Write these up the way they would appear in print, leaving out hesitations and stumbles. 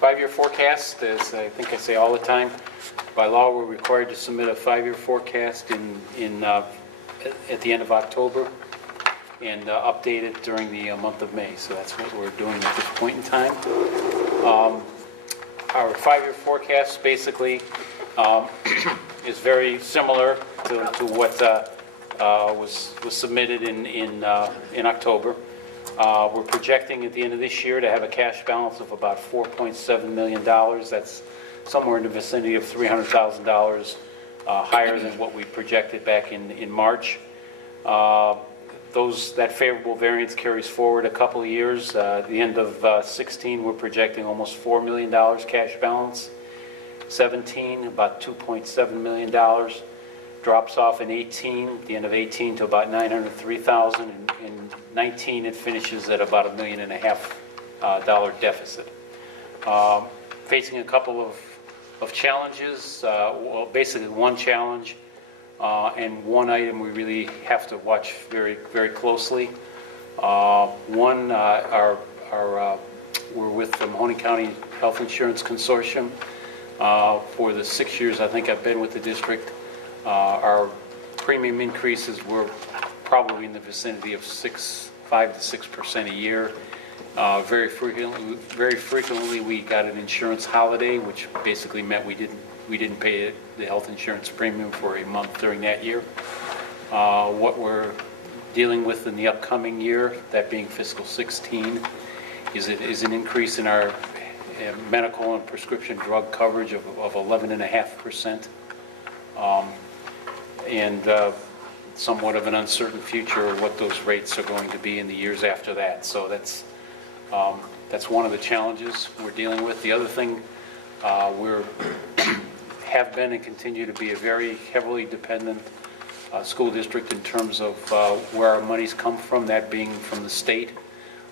5-year forecast, as I think I say all the time, by law, we're required to submit a 5-year forecast at the end of October and update it during the month of May. So that's what we're doing at this point in time. Our 5-year forecast basically is very similar to what was submitted in October. We're projecting at the end of this year to have a cash balance of about $4.7 million. That's somewhere in the vicinity of $300,000 higher than what we projected back in March. That favorable variance carries forward a couple of years. At the end of 16, we're projecting almost $4 million cash balance. 17, about $2.7 million. Drops off in 18, at the end of 18 to about $903,000. In 19, it finishes at about $1.5 million deficit. Facing a couple of challenges, well, basically one challenge and one item we really have to watch very, very closely. One, we're with the Mahoney County Health Insurance Consortium. For the 6 years I think I've been with the district, our premium increases were probably in the vicinity of 5 to 6% a year. Very frequently we got an insurance holiday, which basically meant we didn't pay the health insurance premium for a month during that year. What we're dealing with in the upcoming year, that being fiscal 16, is an increase in our medical and prescription drug coverage of 11.5%, and somewhat of an uncertain future of what those rates are going to be in the years after that. So that's one of the challenges we're dealing with. The other thing, we're have been and continue to be a very heavily dependent school district in terms of where our monies come from, that being from the state.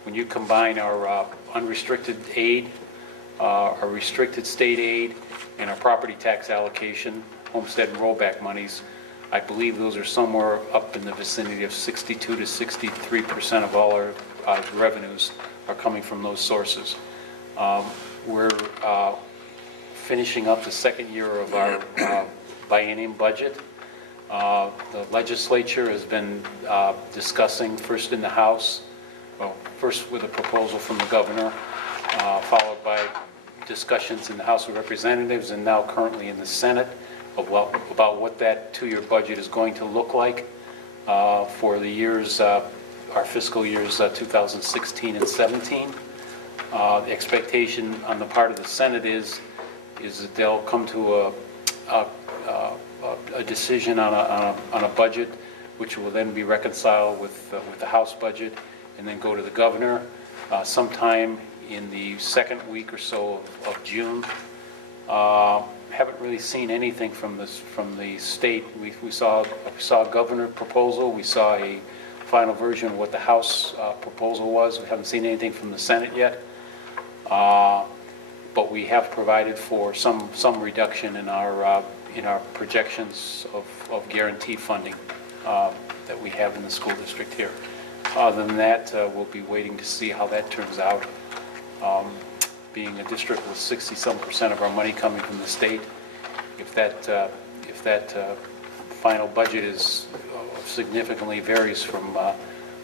When you combine our unrestricted aid, our restricted state aid, and our property tax allocation, homestead and rollback monies, I believe those are somewhere up in the vicinity of 62 to 63% of all our revenues are coming from those sources. We're finishing up the second year of our biennium budget. The legislature has been discussing, first in the House, first with a proposal from the governor, followed by discussions in the House of Representatives, and now currently in the Senate about what that 2-year budget is going to look like for the years, our fiscal years 2016 and 17. The expectation on the part of the Senate is that they'll come to a decision on a budget, which will then be reconciled with the House budget, and then go to the governor sometime in the second week or so of June. Haven't really seen anything from the state. We saw a governor proposal. We saw a final version of what the House proposal was. We haven't seen anything from the Senate yet. But we have provided for some reduction in our projections of guaranteed funding that we have in the school district here. Other than that, we'll be waiting to see how that turns out. Being a district with 60-some% of our money coming from the state, if that final budget is significantly varies from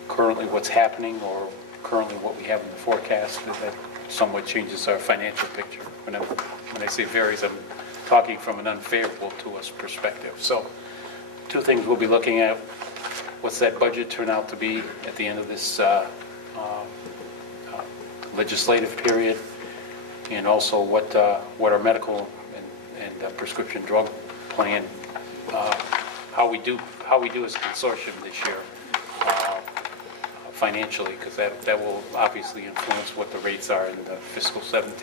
currently what's happening or currently what we have in the forecast, that somewhat changes our financial picture. When I say varies, I'm talking from an unfavorable to us perspective. So 2 things we'll be looking at: what's that budget turn out to be at the end of this legislative period, and also what our medical and prescription drug plan, how we do as a consortium this year financially, because that will obviously influence what the rates are in the fiscal 17.